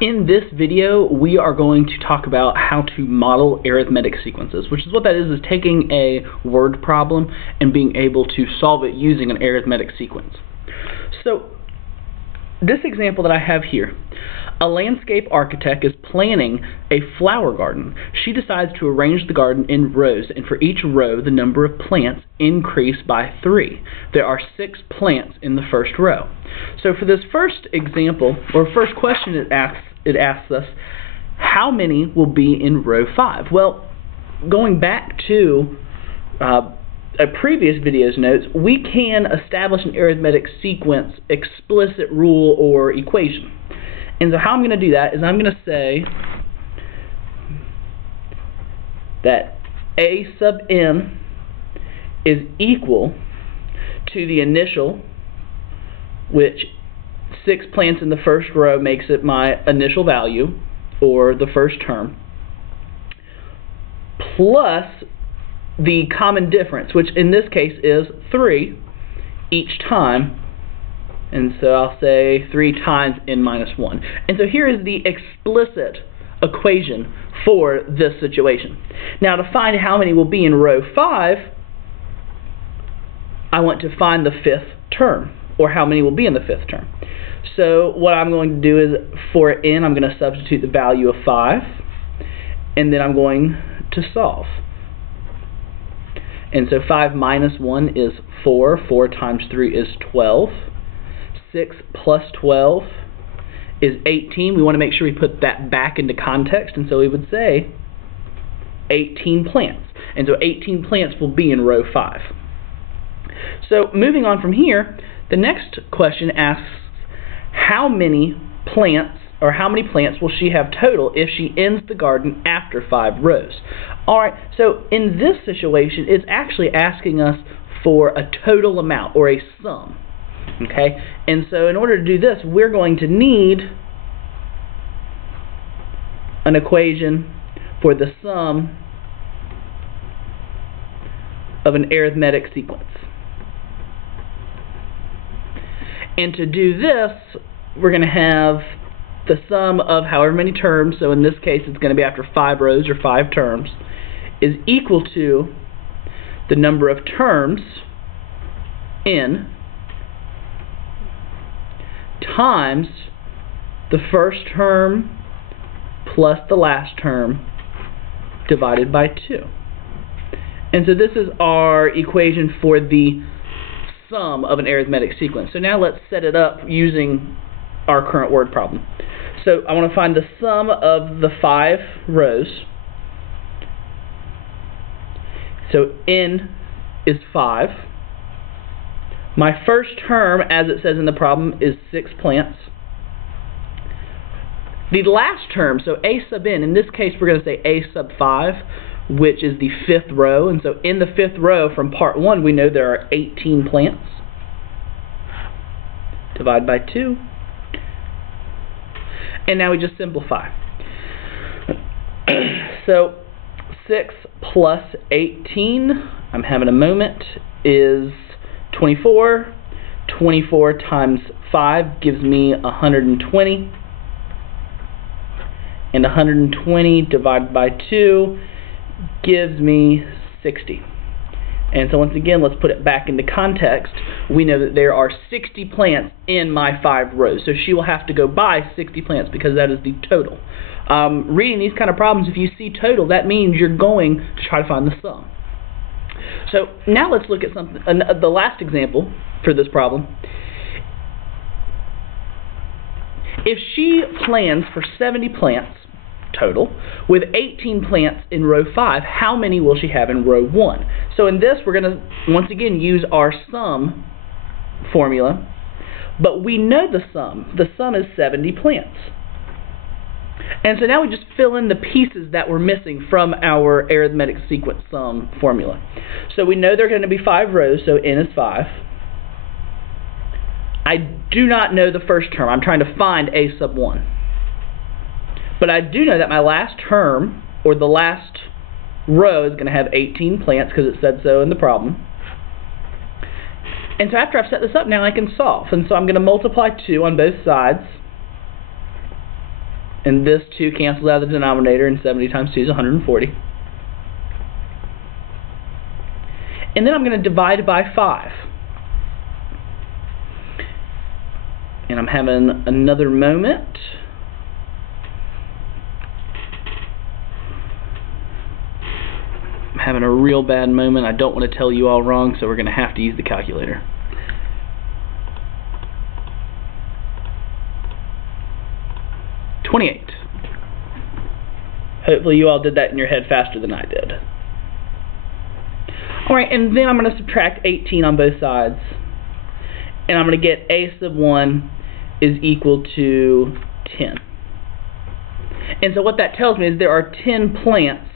In this video, we are going to talk about how to model arithmetic sequences, which is what that is taking a word problem and being able to solve it using an arithmetic sequence. So, this example that I have here, a landscape architect is planning a flower garden. She decides to arrange the garden in rows, and for each row, the number of plants increase by 3. There are 6 plants in the first row. So for this first example, or first question it asks us, how many will be in row 5? Well, going back to a previous video's notes, we can establish an arithmetic sequence, explicit rule, or equation. And so how I'm going to do that is I'm going to say that A sub n is equal to the initial, which 6 plants in the first row makes it my initial value, or the first term, plus the common difference, which in this case is 3 each time. And so I'll say 3 times n minus 1. And so here is the explicit equation for this situation. Now to find how many will be in row 5, I want to find the 5th term, or how many will be in the 5th term. So what I'm going to do is, for n, I'm going to substitute the value of 5, and then I'm going to solve. And so 5 minus 1 is 4, 4 times 3 is 12, 6 plus 12 is 18. We want to make sure we put that back into context, and so we would say 18 plants. And so 18 plants will be in row 5. So moving on from here, the next question asks how many plants will she have total if she ends the garden after 5 rows. Alright, so in this situation, it's actually asking us for a total amount, or a sum. Okay, and so in order to do this, we're going to need an equation for the sum of an arithmetic sequence. And to do this, we're going to have the sum of however many terms, so in this case it's going to be after 5 rows or 5 terms, is equal to the number of terms, n, times the first term plus the last term divided by 2. And so this is our equation for the sum of an arithmetic sequence. So now let's set it up using our current word problem. So I want to find the sum of the 5 rows. So n is 5. My first term, as it says in the problem, is 6 plants. The last term, so a sub n, in this case we're going to say a sub 5, which is the 5th row. And so in the 5th row from part 1, we know there are 18 plants. Divide by 2. And now we just simplify. So 6 plus 18, I'm having a moment, is 24. 24 times 5 gives me 120. And 120 divided by 2 gives me 60. And so once again, let's put it back into context. We know that there are 60 plants in my 5 rows. So she will have to go buy 60 plants because that is the total. Reading these kind of problems, if you see total, that means you're going to try to find the sum. So now let's look at the last example for this problem. If she plans for 70 plants total, with 18 plants in row 5, how many will she have in row 1? So in this, we're going to once again use our sum formula, but we know the sum. The sum is 70 plants. And so now we just fill in the pieces that we're missing from our arithmetic sequence sum formula. So we know there are going to be 5 rows, so n is 5. I do not know the first term. I'm trying to find a sub 1. But I do know that my last term, or the last row, is going to have 18 plants because it said so in the problem. And so after I've set this up, now I can solve. And so I'm going to multiply 2 on both sides. And this 2 cancels out of the denominator, and 70 times 2 is 140. And then I'm going to divide by 5. And I'm having another moment. I'm having a real bad moment. I don't want to tell you all wrong, so we're going to have to use the calculator. $28. Hopefully you all did that in your head faster than I did. Alright, and then I'm going to subtract 18 on both sides. And I'm going to get a sub 1 is equal to 10. And so what that tells me is there are 10 plants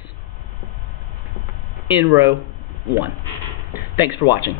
in row 1. Thanks for watching.